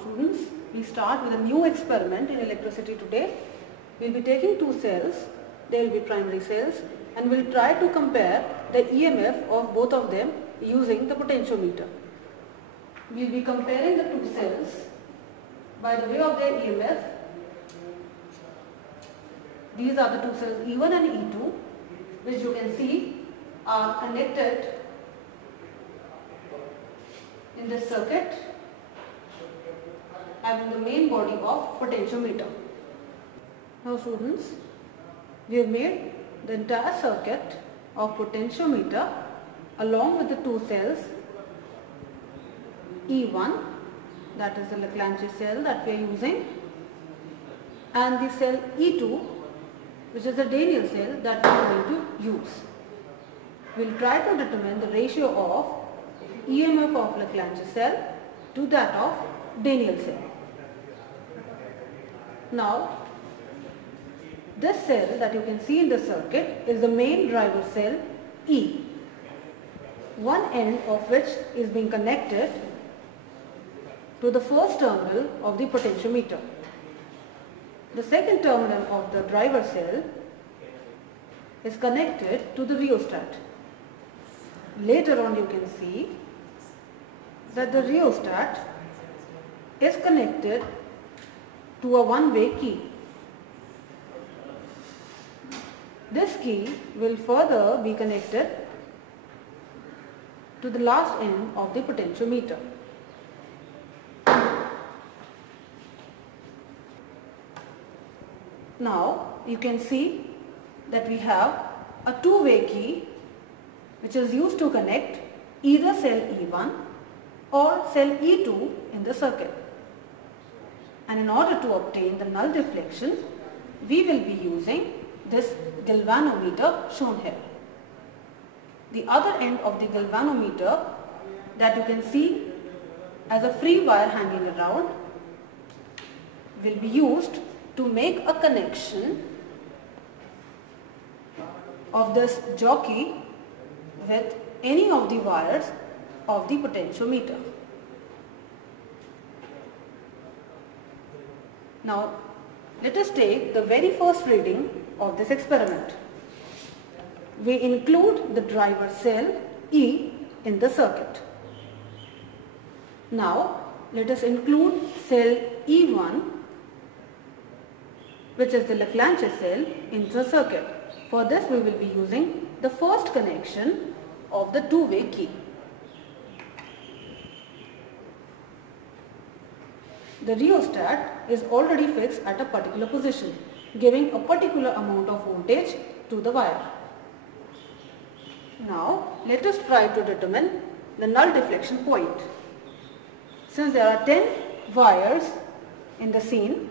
students, we start with a new experiment in electricity today. We will be taking two cells, they will be primary cells, and we will try to compare the EMF of both of them using the potentiometer. We will be comparing the two cells by the way of their EMF. These are the two cells E1 and E2, which you can see are connected in this circuit having the main body of potentiometer. Now students, we have made the entire circuit of potentiometer along with the two cells E1, that is the Lagrange cell that we are using, and the cell E2, which is the Daniell cell that we are going to use. We will try to determine the ratio of EMF of Lagrange cell to that of Daniell cell. Now, this cell that you can see in the circuit is the main driver cell E, one end of which is being connected to the first terminal of the potentiometer. The second terminal of the driver cell is connected to the rheostat. Later on you can see that the rheostat is connected to a one-way key. This key will further be connected to the last end of the potentiometer. Now you can see that we have a two-way key which is used to connect either cell E1 or cell E2 in the circuit. And in order to obtain the null deflection, we will be using this galvanometer shown here. The other end of the galvanometer that you can see as a free wire hanging around will be used to make a connection of this jockey with any of the wires of the potentiometer. Now, let us take the very first reading of this experiment. We include the driver cell E in the circuit. Now, let us include cell E1, which is the Lagrange cell, in the circuit. For this, we will be using the first connection of the two-way key. The rheostat is already fixed at a particular position, giving a particular amount of voltage to the wire. Now, let us try to determine the null deflection point. Since there are 10 wires in the scene,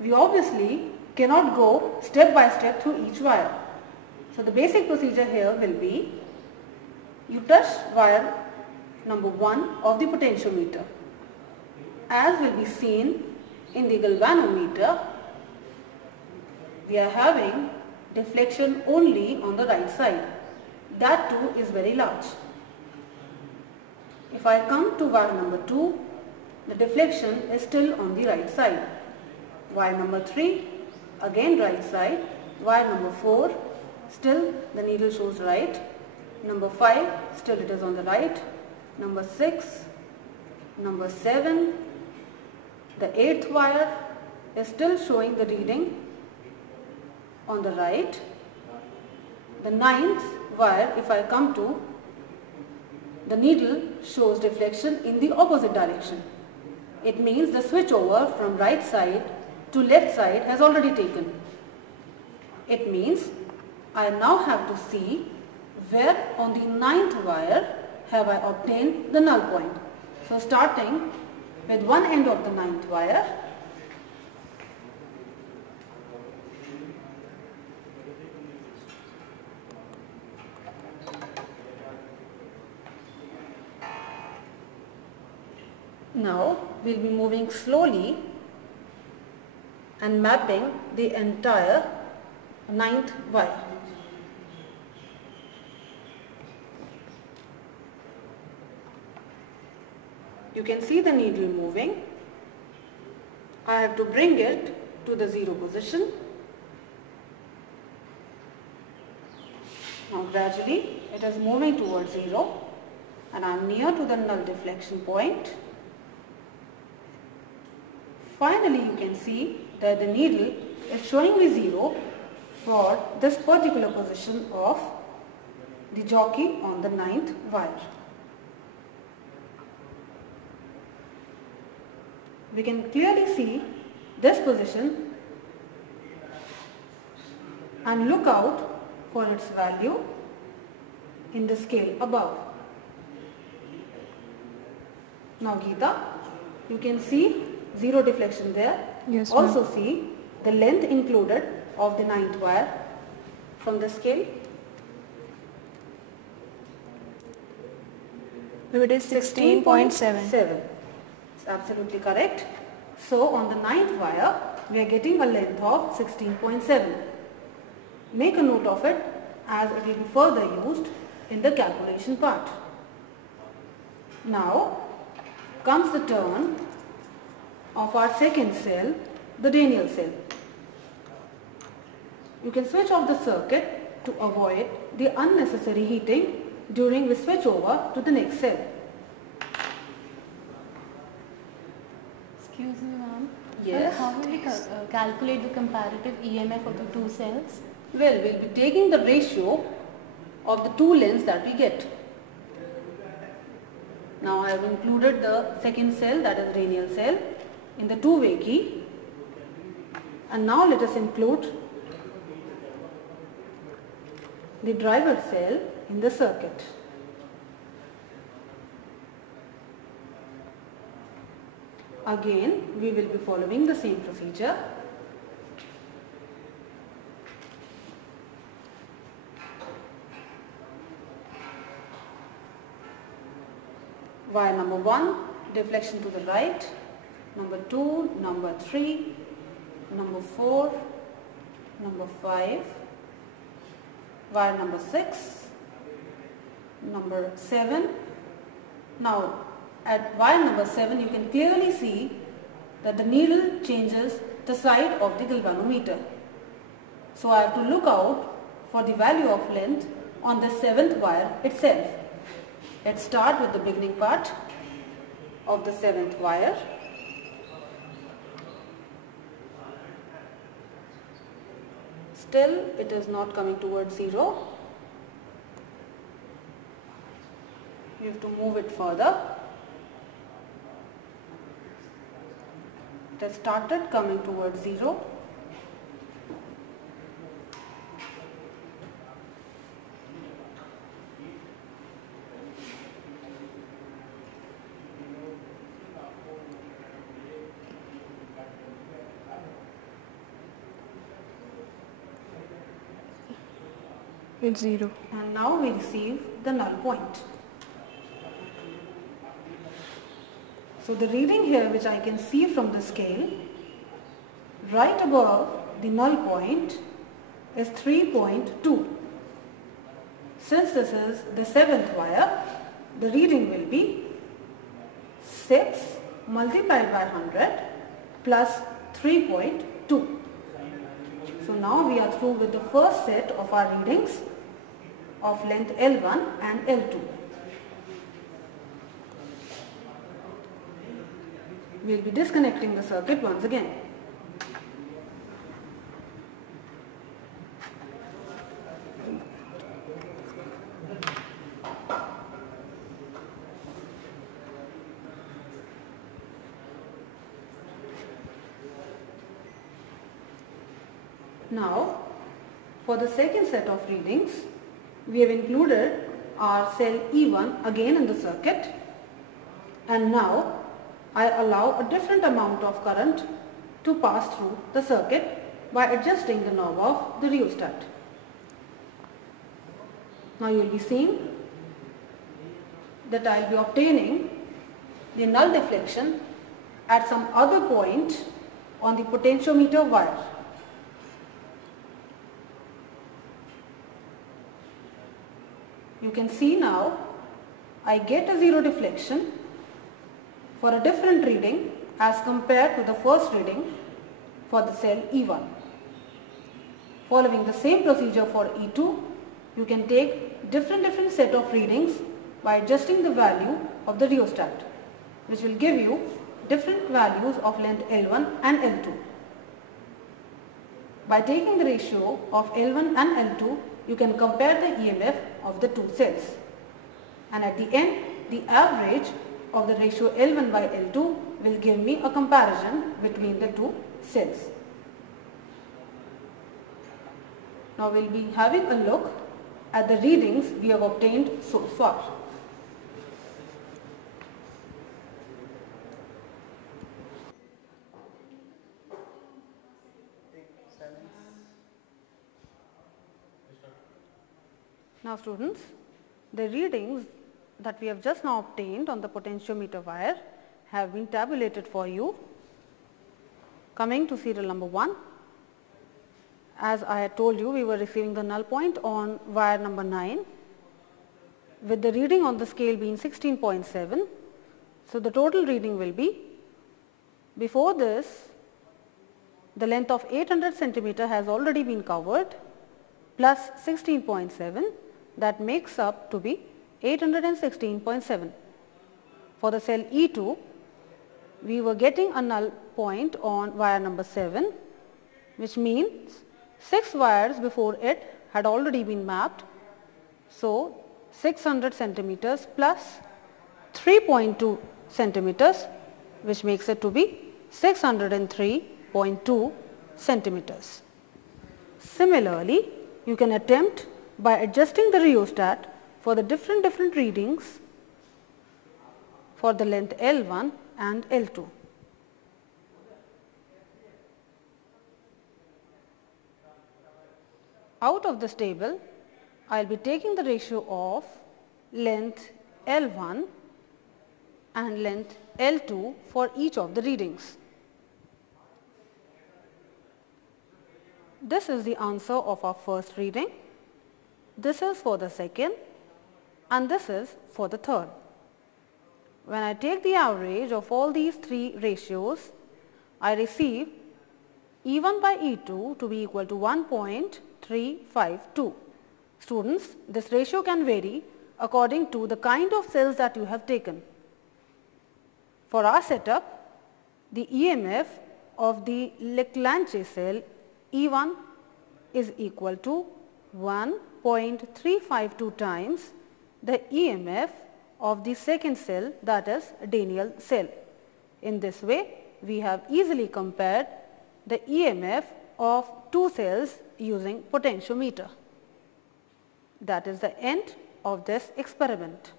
we obviously cannot go step by step through each wire. So the basic procedure here will be, you touch wire number 1 of the potentiometer. As will be seen in the galvanometer, we are having deflection only on the right side. That too is very large. If I come to wire number 2, the deflection is still on the right side. Wire number 3, again right side. Wire number 4, still the needle shows right. Number 5, still it is on the right. Number 6, number 7, the 8th wire is still showing the reading on the right. The 9th wire, if I come to, the needle shows deflection in the opposite direction. It means the switch over from right side to left side has already taken. It means I now have to see where on the 9th wire have I obtained the null point. So starting with one end of the 9th wire, now we will be moving slowly and mapping the entire 9th wire. you can see the needle moving. I have to bring it to the 0 position. Now gradually it is moving towards 0 and I am near to the null deflection point. Finally you can see that the needle is showing me 0 for this particular position of the jockey on the 9th wire. We can clearly see this position and look out for its value in the scale above. Now Geeta, you can see 0 deflection there. Yes, also see the length included of the 9th wire from the scale. It is 16.7. It's absolutely correct. So on the 9th wire we are getting a length of 16.7. Make a note of it as it will be further used in the calculation part. Now comes the turn of our second cell, the Daniell cell. You can switch off the circuit to avoid the unnecessary heating during we switch over to the next cell. Excuse me, ma'am. Yes. How will we calculate the comparative EMF of the two cells? Well, we'll be taking the ratio of the two lengths that we get. Now I have included the second cell, that is Daniell cell, in the two-way key. And now let us include the driver cell in the circuit. Again, we will be following the same procedure. Wire number 1, deflection to the right, number 2, number 3, number 4, number 5, wire number 6, number 7. Now at wire number 7 you can clearly see that the needle changes the side of the galvanometer. So I have to look out for the value of length on the 7th wire itself. Let's start with the beginning part of the 7th wire. Still it is not coming towards 0. You have to move it further. It has started coming towards 0. It's 0. And now we receive the null point. So the reading here which I can see from the scale, right above the null point is 3.2. Since this is the 7th wire, the reading will be 6 multiplied by 100 plus 3.2. So now we are through with the first set of our readings of length L1 and L2. We will be disconnecting the circuit once again. Now, for the second set of readings, we have included our cell E1 again in the circuit, and now I allow a different amount of current to pass through the circuit by adjusting the knob of the rheostat. Now you will be seeing that I will be obtaining the null deflection at some other point on the potentiometer wire. You can see now I get a 0 deflection for a different reading as compared to the first reading for the cell E1. Following the same procedure for E2, you can take different set of readings by adjusting the value of the rheostat, which will give you different values of length L1 and L2. By taking the ratio of L1 and L2, you can compare the EMF of the two cells, and at the end the average of the ratio L1 by L2 will give me a comparison between the two cells. Now we will be having a look at the readings we have obtained so far. Now students, the readings that we have just now obtained on the potentiometer wire have been tabulated for you. Coming to serial number 1, as I had told you, we were receiving the null point on wire number 9 with the reading on the scale being 16.7. So the total reading will be, before this the length of 800 centimeter has already been covered, plus 16.7, that makes up to be 816.7. For the cell E2, we were getting a null point on wire number 7, which means 6 wires before it had already been mapped. So 600 centimeters plus 3.2 centimeters, which makes it to be 603.2 centimeters. Similarly, you can attempt by adjusting the rheostat for the different readings for the length L1 and L2. Out of this table, I will be taking the ratio of length L1 and length L2 for each of the readings. This is the answer of our first reading, this is for the second, and this is for the third. When I take the average of all these three ratios, I receive E1 by E2 to be equal to 1.352. Students, this ratio can vary according to the kind of cells that you have taken. For our setup, the EMF of the Leclanche cell E1 is equal to 1.352 times the EMF of the second cell, that is Daniell cell. In this way, we have easily compared the EMF of two cells using potentiometer. That is the end of this experiment.